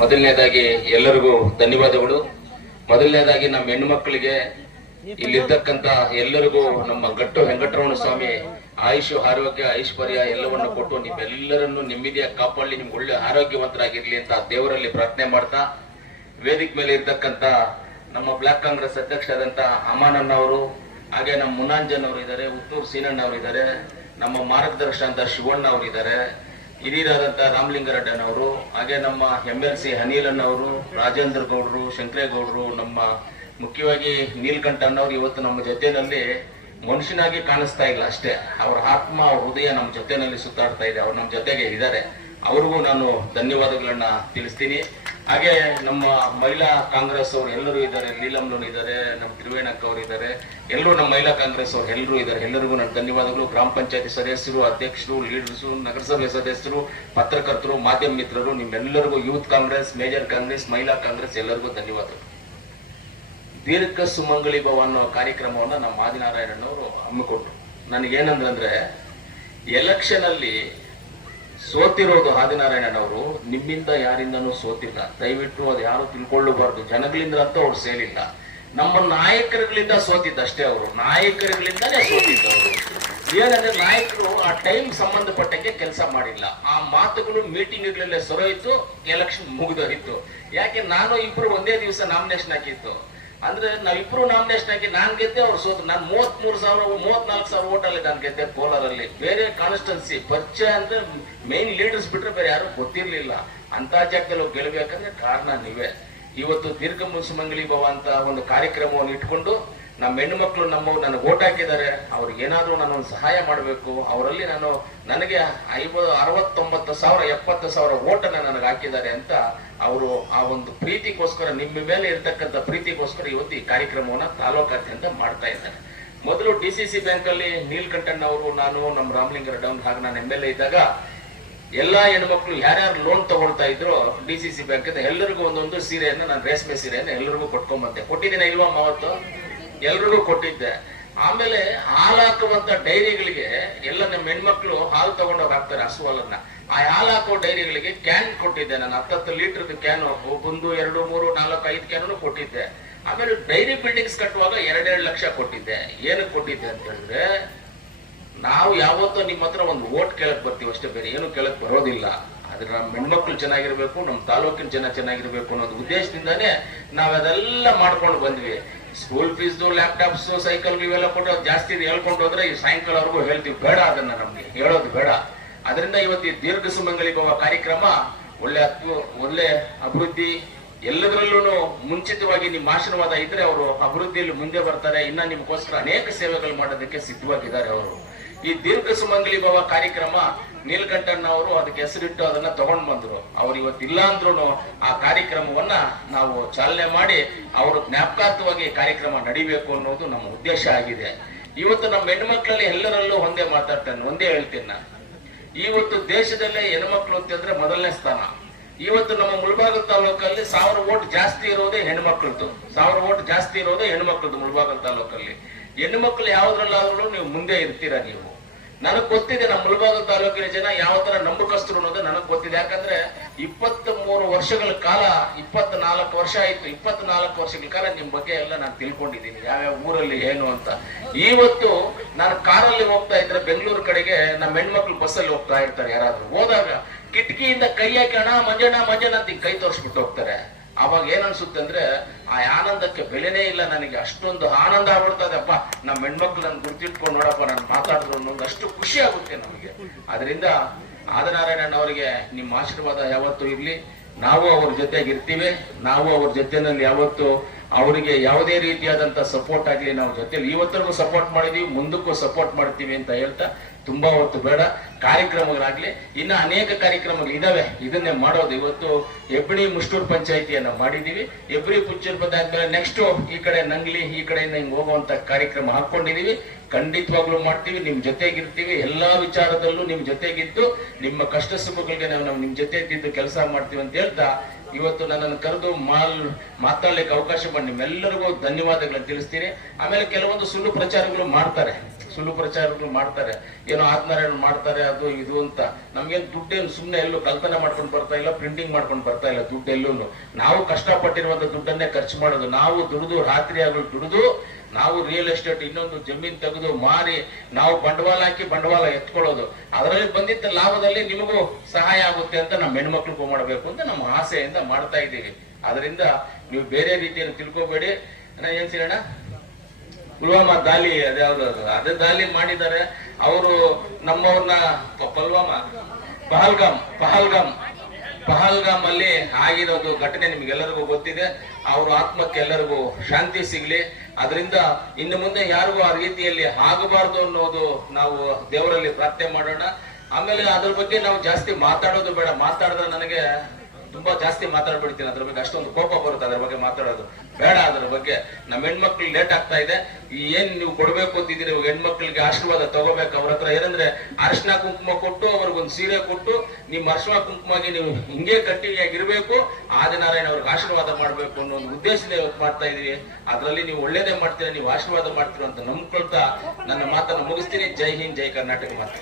ಮೊದಲನೇದಾಗಿ ಎಲ್ಲರಿಗೂ ಧನ್ಯವಾದಗಳು. ಮೊದಲನೇದಾಗಿ ನಮ್ಮ ಹೆಣ್ಣುಮಕ್ಕಳಿಗೆ ಇಲ್ಲಿರ್ತಕ್ಕಂತ ಎಲ್ಲರಿಗೂ ನಮ್ಮ ಗಟ್ಟು ವೆಂಕಟರಮಣ ಸ್ವಾಮಿ ಆಯುಷ್, ಆರೋಗ್ಯ, ಐಶ್ವರ್ಯ ಎಲ್ಲವನ್ನು ಕೊಟ್ಟು ನಿಮ್ಮೆಲ್ಲರನ್ನು ನೆಮ್ಮದಿಯಾಗಿ ಕಾಪಾಡಲಿ ನಿಮ್ಗೆ ಒಳ್ಳೆ ಆರೋಗ್ಯವಂತರಾಗಿರ್ಲಿ ಅಂತ ದೇವರಲ್ಲಿ ಪ್ರಾರ್ಥನೆ ಮಾಡ್ತಾ, ವೇದಿಕೆ ಮೇಲೆ ಇರ್ತಕ್ಕಂತ ನಮ್ಮ ಬ್ಲಾಕ್ ಕಾಂಗ್ರೆಸ್ ಅಧ್ಯಕ್ಷರಾದಂತ ಅಮಾನಣ್ಣ ಅವರು, ಹಾಗೆ ನಮ್ಮ ಮುನಾಂಜನ್ ಅವರು ಇದ್ದಾರೆ, ಉತ್ತೂರ್ ಸೀನಣ್ಣ ಅವರು ಇದ್ದಾರೆ, ನಮ್ಮ ಮಾರ್ಗದರ್ಶನ ಅಂತ ಶಿವಣ್ಣ ಅವರು ಇದ್ದಾರೆ. ಹಿರಿಯರಾದಂತ ರಾಮಲಿಂಗರೆಡ್ಡನ್ ಅವರು ಹಾಗೆ ನಮ್ಮ ಎಂ ಎಲ್ ಸಿ ಅನಿಲ್ ಅವರು ರಾಜೇಂದ್ರ ಗೌಡ್ರು ಶಂಕರೇಗೌಡರು, ನಮ್ಮ ಮುಖ್ಯವಾಗಿ ನೀಲ್ಕಂಠ ಅಣ್ಣವ್ರು ಇವತ್ತು ನಮ್ಮ ಜೊತೆಯಲ್ಲಿ ಮನುಷ್ಯನಾಗಿ ಕಾಣಿಸ್ತಾ ಇಲ್ಲ ಅಷ್ಟೇ. ಅವರ ಆತ್ಮ, ಅವ್ರ ಹೃದಯ ನಮ್ಮ ಜೊತೆನಲ್ಲಿ ಸುತ್ತಾಡ್ತಾ ಇದೆ. ಅವ್ರು ನಮ್ಮ ಜೊತೆಗೆ ಇದ್ದಾರೆ. ಅವ್ರಿಗೂ ನಾನು ಧನ್ಯವಾದಗಳನ್ನ ತಿಳಿಸ್ತೀನಿ. ಹಾಗೆ ನಮ್ಮ ಮಹಿಳಾ ಕಾಂಗ್ರೆಸ್ ಅವರು ಎಲ್ಲರೂ ಇದ್ದಾರೆ ಲೀಲಮ್ಲೂನ್ ಇದ್ದಾರೆ, ನಮ್ಮ ತ್ರಿವೇಣಕ್ಕ ಅವರು ಇದ್ದಾರೆ. ಎಲ್ಲರೂ ನಮ್ಮ ಮಹಿಳಾ ಕಾಂಗ್ರೆಸ್ ಅವರು ಎಲ್ಲರೂ ಇದ್ದಾರೆ. ಎಲ್ಲರಿಗೂ ನನ್ನ ಧನ್ಯವಾದಗಳು. ಗ್ರಾಮ ಪಂಚಾಯತಿ ಸದಸ್ಯರು, ಅಧ್ಯಕ್ಷರು, ಲೀಡರ್ಸು, ನಗರಸಭೆ ಸದಸ್ಯರು, ಪತ್ರಕರ್ತರು, ಮಾಧ್ಯಮ ಮಿತ್ರರು, ನಿಮ್ಮೆಲ್ಲರಿಗೂ ಯೂತ್ ಕಾಂಗ್ರೆಸ್, ಮೇಜರ್ ಕಾಂಗ್ರೆಸ್, ಮಹಿಳಾ ಕಾಂಗ್ರೆಸ್ ಎಲ್ಲರಿಗೂ ಧನ್ಯವಾದಗಳು. ದೀರ್ಘ ಸುಮಂಗಳಿ ಭವ ಅನ್ನೋ ಕಾರ್ಯಕ್ರಮವನ್ನ ನಮ್ಮ ಆದಿನಾರಾಯಣನವರು ಹಮ್ಮಿಕೊಟ್ರು ನನಗೇನಂದ್ರೆ ಎಲೆಕ್ಷನ್ ಅಲ್ಲಿ ಸೋತಿರೋದು ಆದಿನಾರಾಯಣನವರು, ನಿಮ್ಮಿಂದ ಯಾರಿಂದನೂ ಸೋತಿಲ್ಲ. ದಯವಿಟ್ಟು ಅದು ಯಾರು ತಿಳ್ಕೊಳ್ಳಬಾರ್ದು. ಜನಗಳಿಂದ ಅಂತ ಅವ್ರು ಸೇರಿಲ್ಲ. ನಮ್ಮ ನಾಯಕರುಗಳಿಂದ ಸೋತಿದ್ದಷ್ಟೇ ಅವರು. ನಾಯಕರುಗಳಿಂದಾನೇ ಸೋತಿದ್ದವರು. ಏನಂದ್ರೆ ನಾಯಕರು ಆ ಟೈಮ್ ಸಂಬಂಧಪಟ್ಟಂಗೆ ಕೆಲಸ ಮಾಡಿಲ್ಲ. ಆ ಮಾತುಗಳು ಮೀಟಿಂಗ್ಗಳಲ್ಲೇ ಸೊರೋಯಿತು ಎಲೆಕ್ಷನ್ ಮುಗಿದೋಯ್ತು. ಯಾಕೆ, ನಾನು ಇಬ್ರು ಒಂದೇ ದಿವಸ ನಾಮಿನೇಷನ್ ಹಾಕಿತ್ತು ಅಂದ್ರೆ ನಾವಿಬ್ರು ನಾಮಿನೇಷನ್ ಹಾಕಿ ನಾನ್ ಗೆದ್ದೆ, ಅವ್ರು ಸೋತು. ನಾನು ಮೂವತ್ ಮೂರು ಸಾವಿರ, ಮೂವತ್ನಾಲ್ಕು ಸಾವಿರ ಓಟ್ ಅಲ್ಲಿ ನಾನು ಗೆದ್ದೆ ಕೋಲಾರಲ್ಲಿ ಬೇರೆ ಕಾನ್ಸ್ಟೆನ್ಸಿ ಪರಿಚಯ ಅಂದ್ರೆ ಮೇನ್ ಲೀಡರ್ಸ್ ಬಿಟ್ರೆ ಬೇರೆ ಯಾರು ಗೊತ್ತಿರ್ಲಿಲ್ಲ. ಅಂತ ಜಾಗದಲ್ಲಿ ಗೆಲ್ಬೇಕಂದ್ರೆ ಕಾರಣ ನೀವೇ. ಇವತ್ತು ದೀರ್ಘ ಮುಸುಮಂಗಲಿ ಭವ ಅಂತ ಒಂದು ಕಾರ್ಯಕ್ರಮವನ್ನು ಇಟ್ಕೊಂಡು ನಮ್ಮ ಹೆಣ್ಣು ಮಕ್ಕಳು ನಮ್ಮ ನನಗೆ ಓಟ್ ಹಾಕಿದ್ದಾರೆ. ಅವ್ರಿಗೆ ಏನಾದರೂ ನಾನು ಒಂದು ಸಹಾಯ ಮಾಡಬೇಕು. ಅವರಲ್ಲಿ ನಾನು ನನಗೆ ಐವತ್ತು, ಅರವತ್ತೊಂಬತ್ತು ಸಾವಿರ, ಎಪ್ಪತ್ತು ಸಾವಿರ ಓಟನ್ನು ನನಗೆ ಹಾಕಿದ್ದಾರೆ ಅಂತ ಅವರು ಆ ಒಂದು ಪ್ರೀತಿಗೋಸ್ಕರ, ನಿಮ್ಮ ಮೇಲೆ ಇರ್ತಕ್ಕಂಥ ಪ್ರೀತಿಗೋಸ್ಕರ ಇವತ್ತು ಈ ಕಾರ್ಯಕ್ರಮವನ್ನ ತಾಲೂಕಾದ್ಯಂತ ಮಾಡ್ತಾ ಇದ್ದಾರೆ. ಮೊದಲು ಡಿ ಸಿ ಸಿ ಬ್ಯಾಂಕ್ ಅಲ್ಲಿ ನೀಲ್ಕಂಠಣ್ಣ ಅವರು ನಾನು, ನಮ್ಮ ರಾಮಲಿಂಗರ ಡೌನ್ ಹಾಗೆ ನಾನು ಎಂ ಎಲ್ ಎ ಇದ್ದಾಗ ಎಲ್ಲಾ ಹೆಣ್ಮಕ್ಳು ಯಾರ್ಯಾರು ಲೋನ್ ತಗೊಳ್ತಾ ಇದ್ರು ಡಿ ಸಿ ಸಿ ಬ್ಯಾಂಕ್ ಎಲ್ಲರಿಗೂ ಒಂದೊಂದು ಸೀರೆಯನ್ನು ನಾನು ರೇಷ್ಮೆ ಸೀರೆಯನ್ನು ಎಲ್ಲರಿಗೂ ಕೊಟ್ಕೊಂಬಂದೆ. ಕೊಟ್ಟಿದ್ದೀನಿ ಇಲ್ವಾ ಮಾವತ್ತು? ಎಲ್ರಿಗೂ ಕೊಟ್ಟಿದ್ದೆ. ಆಮೇಲೆ ಹಾಲು ಹಾಕುವಂತ ಡೈರಿಗಳಿಗೆ ಎಲ್ಲ ನಮ್ಮ ಹೆಣ್ಮಕ್ಳು ಹಾಲು ತಗೊಂಡೋಗಿ ಹಾಕ್ತಾರೆ ಆ ಹಾಲು ಹಾಕೋ ಡೈರಿಗಳಿಗೆ ಕ್ಯಾನ್ ಕೊಟ್ಟಿದ್ದೆ. ನಾನು ಹತ್ತತ್ತು ಲೀಟರ್ ಕ್ಯಾನ್ ಒಂದು, ಎರಡು, ಮೂರು, ನಾಲ್ಕು, ಐದು ಕ್ಯಾನ್ ಕೊಟ್ಟಿದ್ದೆ. ಆಮೇಲೆ ಡೈರಿ ಬಿಲ್ಡಿಂಗ್ಸ್ ಕಟ್ಟುವಾಗ ಎರಡೆರಡು ಲಕ್ಷ ಕೊಟ್ಟಿದ್ದೆ. ಏನಕ್ಕೆ ಕೊಟ್ಟಿದ್ದೆ ಅಂತ ಹೇಳಿದ್ರೆ, ನಾವು ಯಾವತ್ತೋ ನಿಮ್ಮ ಹತ್ರ ಒಂದು ಓಟ್ ಕೇಳಕ್ ಬರ್ತೀವಿ ಅಷ್ಟೇ ಬೇರೆ ಏನು ಕೇಳಕ್ ಬರೋದಿಲ್ಲ. ಆದ್ರೆ ನಮ್ಮ ಹೆಣ್ಮಕ್ಳು ಚೆನ್ನಾಗಿರ್ಬೇಕು, ನಮ್ಮ ತಾಲೂಕಿನ ಜನ ಚೆನ್ನಾಗಿರ್ಬೇಕು ಅನ್ನೋದು ಉದ್ದೇಶದಿಂದಾನೇ ನಾವ್ ಅದೆಲ್ಲ ಮಾಡ್ಕೊಂಡು ಬಂದ್ವಿ. ಸ್ಕೂಲ್ ಫೀಸ್ ಲ್ಯಾಪ್ಟಾಪ್ಸ್ ಸೈಕಲ್ ಇವೆಲ್ಲ ಕೊಟ್ಟು ಜಾಸ್ತಿ ಹೇಳ್ಕೊಂಡು ಹೋದ್ರೆ ಈ ಸಾಯಂಕಾಲವರೆಗೂ ಹೇಳ್ತೀವಿ. ಬೇಡ ಅದನ್ನ ನಮ್ಗೆ, ಹೇಳೋದು ಬೇಡ. ಅದರಿಂದ ಇವತ್ತು ಈ ದೀರ್ಘ ಸುಮಂಗಲಿ ಭವ ಕಾರ್ಯಕ್ರಮ ಒಳ್ಳೆ ಒಳ್ಳೆ ಅಭಿವೃದ್ಧಿ ಎಲ್ಲದರಲ್ಲೂ ಮುಂಚಿತವಾಗಿ ನಿಮ್ಮ ಆಶೀರ್ವಾದ ಇದ್ರೆ ಅವರು ಅಭಿವೃದ್ಧಿಯಲ್ಲಿ ಮುಂದೆ ಬರ್ತಾರೆ. ಇನ್ನ ನಿಮಗೋಸ್ಕರ ಅನೇಕ ಸೇವೆಗಳು ಮಾಡೋದಕ್ಕೆ ಸಿದ್ಧವಾಗಿದ್ದಾರೆ ಅವರು. ಈ ದೀರ್ಘ ಸುಮಂಗಲಿ ಭವ ಕಾರ್ಯಕ್ರಮ ನೀಲ್ಕಂಠಣ್ಣ ಅವರು ಅದಕ್ಕೆ ಹೆಸರಿಟ್ಟು ಅದನ್ನ ತಗೊಂಡ್ ಬಂದ್ರು. ಅವ್ರು ಇವತ್ತಿಲ್ಲ ಅಂದ್ರೂ ಆ ಕಾರ್ಯಕ್ರಮವನ್ನ ನಾವು ಚಾಲನೆ ಮಾಡಿ ಅವರು ಜ್ಞಾಪಕಾರ್ಥವಾಗಿ ಕಾರ್ಯಕ್ರಮ ನಡಿಬೇಕು ಅನ್ನೋದು ನಮ್ಮ ಉದ್ದೇಶ ಆಗಿದೆ. ಇವತ್ತು ನಮ್ಮ ಹೆಣ್ಮಕ್ಳಲ್ಲಿ ಎಲ್ಲರಲ್ಲೂ ಒಂದೇ ಮಾತಾಡ್ತೇನೆ, ಒಂದೇ ಹೇಳ್ತೀನಿ ನಾನು. ಇವತ್ತು ದೇಶದಲ್ಲೇ ಹೆಣ್ಮಕ್ಳು ಅಂತಂದ್ರೆ ಮೊದಲನೇ ಸ್ಥಾನ. ಇವತ್ತು ನಮ್ಮ ಮುಳಬಾಗಲ್ ತಾಲೂಕಲ್ಲಿ ಸಾವಿರ ಓಟ್ ಜಾಸ್ತಿ ಇರೋದೇ ಹೆಣ್ಮಕ್ಳದ್ದು ಸಾವಿರ ಓಟ್ ಜಾಸ್ತಿ ಇರೋದೇ ಹೆಣ್ಮಕ್ಳದ್ದು ಮುಳಬಾಗಲ್ ತಾಲೂಕಲ್ಲಿ. ಹೆಣ್ಮಕ್ಳು ಯಾವ್ದ್ರಲ್ಲಾದ್ರೂ ನೀವು ಮುಂದೆ ಇರ್ತೀರಾ ನೀವು. ನನಗ್ ಗೊತ್ತಿದೆ ನಮ್ಮ ಮುಳಬಾಗಲ್ ತಾಲೂಕಿನ ಜನ ಯಾವ ತರ ನಂಬಕಸ್ತರು ಅನ್ನೋದು ನನಗ್ ಗೊತ್ತಿದೆ. ಯಾಕಂದ್ರೆ ಇಪ್ಪತ್ತ್ ಮೂರು ವರ್ಷಗಳ ಕಾಲ ಇಪ್ಪತ್ ನಾಲ್ಕು ವರ್ಷ ಆಯ್ತು. ಇಪ್ಪತ್ ನಾಲ್ಕು ವರ್ಷಗಳ ಕಾಲ ನಿಮ್ ಬಗ್ಗೆ ಎಲ್ಲ ನಾನು ತಿಳ್ಕೊಂಡಿದ್ದೀನಿ. ಯಾವ್ಯಾವ ಊರಲ್ಲಿ, ಏನು ಅಂತ. ಇವತ್ತು ನಾನು ಕಾರಲ್ಲಿ ಹೋಗ್ತಾ ಇದ್ರೆ ಬೆಂಗಳೂರು ಕಡೆಗೆ ನಮ್ಮ ಹೆಣ್ಮಕ್ಳು ಬಸ್ಸಲ್ಲಿ ಹೋಗ್ತಾ ಇರ್ತಾರೆ ಯಾರಾದ್ರೂ. ಹೋದಾಗ ಕಿಟಕಿಯಿಂದ ಕೈ ಹಾಕಿ, ಅಣ್ಣ, ಮಂಜಣ್ಣ ಮಂಜಣ್ಣ ಅಂತ ಕೈ ತೋರಿಸ್ಬಿಟ್ಟು ಹೋಗ್ತಾರೆ. ಅವಾಗ ಏನ್ ಅನ್ಸುತ್ತೆ ಅಂದ್ರೆ, ಆ ಆನಂದಕ್ಕೆ ಬೆಲೆನೇ ಇಲ್ಲ ನನಗೆ. ಅಷ್ಟೊಂದು ಆನಂದ ಆಗ್ಬಿಡ್ತದೆ. ಅಪ್ಪ ನಮ್ಮ ಹೆಣ್ಮಕ್ಳು ನನ್ ಗುರ್ತಿಟ್ಕೊಂಡು ನೋಡಪ್ಪ, ನಾನು ಮಾತಾಡಿದ್ರು ಅನ್ನೋದು ಅಷ್ಟು ಖುಷಿ ಆಗುತ್ತೆ ನಮಗೆ. ಅದರಿಂದ ಆದನಾರಾಯಣಣ್ಣ ಅವರಿಗೆ ನಿಮ್ಮ ಆಶೀರ್ವಾದ ಯಾವತ್ತೂ ಇರ್ಲಿ. ನಾವು ಅವ್ರ ಜೊತೆಗೆ ಇರ್ತೀವಿ ನಾವು ಅವ್ರ ಜೊತೆನಲ್ಲಿ ಯಾವತ್ತು ಅವರಿಗೆ ಯಾವುದೇ ರೀತಿಯಾದಂತ ಸಪೋರ್ಟ್ ಆಗಲಿ, ನಾವು ಜೊತೆಲಿ ಇವತ್ತರೆಗೂ ಸಪೋರ್ಟ್ ಮಾಡಿದೀವಿ, ಮುಂದಕ್ಕೂ ಸಪೋರ್ಟ್ ಮಾಡ್ತೀವಿ ಅಂತ ಹೇಳ್ತಾ ತುಂಬಾ ಹೊತ್ತು ಬೇಡ. ಕಾರ್ಯಕ್ರಮಗಳಾಗ್ಲಿ, ಇನ್ನ ಅನೇಕ ಕಾರ್ಯಕ್ರಮಗಳು ಇದಾವೆ. ಇದನ್ನೇ ಮಾಡೋದು. ಇವತ್ತು ಹೆಬ್ಳಿ ಮುಷ್ಟೂರ್ ಪಂಚಾಯಿತಿಯನ್ನ ಮಾಡಿದೀವಿ. ಹೆಬ್ಳಿ ಪುಚ್ಚೂರ್ ಬಂದಾದ್ಮೇಲೆ ನೆಕ್ಸ್ಟ್ ಈ ಕಡೆ ನಂಗ್ಲಿ, ಈ ಕಡೆಯಿಂದ ಹಿಂಗ್ ಹೋಗುವಂತ ಕಾರ್ಯಕ್ರಮ ಹಾಕೊಂಡಿದೀವಿ. ಖಂಡಿತವಾಗ್ಲೂ ಮಾಡ್ತೀವಿ. ನಿಮ್ ಜೊತೆಗಿರ್ತೀವಿ. ಎಲ್ಲಾ ವಿಚಾರದಲ್ಲೂ ನಿಮ್ ಜೊತೆಗಿದ್ದು, ನಿಮ್ಮ ಕಷ್ಟ ಸುಖಗಳಿಗೆ ನಾವು ನಿಮ್ ಜೊತೆ ಇದ್ದಿದ್ದು ಕೆಲಸ ಮಾಡ್ತೀವಿ ಅಂತ ಹೇಳ್ತಾ ಇವತ್ತು ನನ್ನನ್ನು ಕರೆದು ಮಾಲ್ ಮಾತಾಡ್ಲಿಕ್ಕೆ ಅವಕಾಶ ಮಾಡಿ ನಿಮ್ಮೆಲ್ಲರಿಗೂ ಧನ್ಯವಾದಗಳನ್ನು ತಿಳಿಸ್ತೀನಿ. ಆಮೇಲೆ ಕೆಲವೊಂದು ಸುಳ್ಳು ಪ್ರಚಾರಗಳು ಮಾಡ್ತಾರೆ. ಸುಳ್ಳು ಪ್ರಚಾರಗಳು ಮಾಡ್ತಾರೆ, ಏನೋ ಆತ್ಮನಾರಾಯಣ ಮಾಡ್ತಾರೆ, ಅದು ಇದು ಅಂತ. ನಮ್ಗೇನು ದುಡ್ಡೇನು ಸುಮ್ಮನೆ ಎಲ್ಲೂ ಕಲ್ಪನೆ ಮಾಡ್ಕೊಂಡು ಬರ್ತಾ ಇಲ್ಲ, ಪ್ರಿಂಟಿಂಗ್ ಮಾಡ್ಕೊಂಡು ಬರ್ತಾ ಇಲ್ಲ ದುಡ್ಡು ಎಲ್ಲೂ ನಾವು ಕಷ್ಟಪಟ್ಟಿರುವಂತ ದುಡ್ಡನ್ನೇ ಖರ್ಚು ಮಾಡೋದು. ನಾವು ದುಡಿದು ರಾತ್ರಿ ಆಗಲು ದುಡಿದು, ನಾವು ರಿಯಲ್ ಎಸ್ಟೇಟ್ ಇನ್ನೊಂದು ಜಮೀನ್ ತೆಗೆದು ಮಾರಿ, ನಾವು ಬಂಡವಾಳ ಹಾಕಿ ಬಂಡವಾಳ ಎತ್ಕೊಳ್ಳೋದು. ಅದರಲ್ಲಿ ಬಂದಿದ್ದ ಲಾಭದಲ್ಲಿ ನಿಮಗೂ ಸಹಾಯ ಆಗುತ್ತೆ ಅಂತ ನಮ್ಮ ಹೆಣ್ಮಕ್ಳಿಗೂ ಮಾಡಬೇಕು ಅಂತ ನಮ್ಮ ಆಸೆಯಿಂದ ಮಾಡ್ತಾ ಇದ್ದೀವಿ. ಅದರಿಂದ ನೀವು ಬೇರೆ ರೀತಿಯಲ್ಲಿ ತಿಳ್ಕೊಬೇಡಿ. ಏನ್ ಸಿಗೋಣ ಪುಲ್ವಾಮಾ ದಾಳಿ ಅದ್ಯಾವ್ದು ಅದು? ಅದೇ ದಾಳಿ ಮಾಡಿದ್ದಾರೆ ಅವರು ನಮ್ಮವ್ರನ್ನ ಪುಲ್ವಾಮಾ? ಪಹಲ್ಗಾಮ್ ಪಹಲ್ಗಾಮ್. ಪಹಲ್ಗಾಮ್ ಅಲ್ಲಿ ಆಗಿರೋದು ಘಟನೆ ನಿಮ್ಗೆಲ್ಲರಿಗೂ ಗೊತ್ತಿದೆ. ಅವ್ರ ಆತ್ಮಕ್ಕೆ ಎಲ್ಲರಿಗೂ ಶಾಂತಿ ಸಿಗ್ಲಿ. ಅದರಿಂದ ಇನ್ನು ಮುಂದೆ ಯಾರಿಗೂ ಆ ರೀತಿಯಲ್ಲಿ ಆಗಬಾರ್ದು ಅನ್ನೋದು ನಾವು ದೇವರಲ್ಲಿ ಪ್ರಾರ್ಥನೆ ಮಾಡೋಣ. ಆಮೇಲೆ ಅದ್ರ ಬಗ್ಗೆ ನಾವು ಜಾಸ್ತಿ ಮಾತಾಡೋದು ಬೇಡ. ಮಾತಾಡಿದ್ರೆ ನನಗೆ ತುಂಬಾ ಜಾಸ್ತಿ ಮಾತಾಡ್ಬಿಡ್ತೀನಿ. ಅದ್ರ ಬಗ್ಗೆ ಅಷ್ಟೊಂದು ಕೋಪ ಬರುತ್ತೆ. ಅದ್ರ ಬಗ್ಗೆ ಮಾತಾಡೋದು ಬೇಡ. ಅದ್ರ ಬಗ್ಗೆ ನಮ್ಮ ಹೆಣ್ಮಕ್ಳಿಗೆ ಲೇಟ್ ಆಗ್ತಾ ಇದೆ. ಏನ್ ನೀವು ಕೊಡ್ಬೇಕು ಅಂತಿದ್ದೀರಿ? ಹೆಣ್ಮಕ್ಳಿಗೆ ಆಶೀರ್ವಾದ ತಗೋಬೇಕು. ಅವ್ರ ಹತ್ರ ಏನಂದ್ರೆ ಅರ್ಶನ ಕುಂಕುಮ ಕೊಟ್ಟು ಅವ್ರಿಗೊಂದು ಸೀರೆ ಕೊಟ್ಟು ನಿಮ್ಮ ಅರ್ಶನ ಕುಂಕುಮಾಗಿ ನೀವು ಹಿಂಗೆ ಕಂಟಿನ್ಯೂ ಆಗಿರ್ಬೇಕು. ಆದಿನಾರಾಯಣ ಅವ್ರಿಗೆ ಆಶೀರ್ವಾದ ಮಾಡ್ಬೇಕು ಅನ್ನೋ ಒಂದು ಉದ್ದೇಶದಿಂದ ಇವತ್ತು ಮಾಡ್ತಾ ಇದೀವಿ ಅದ್ರಲ್ಲಿ ನೀವು ಒಳ್ಳೇದೇ ಮಾಡ್ತೀರಾ? ನೀವು ಆಶೀರ್ವಾದ ಮಾಡ್ತೀರಾ ಅಂತ ನಂಬ್ಕೊಳ್ತಾ ನನ್ನ ಮಾತನ್ನು ಮುಗಿಸ್ತೀನಿ. ಜೈ ಹಿಂದ್, ಜೈ ಕರ್ನಾಟಕ ಮಾತು.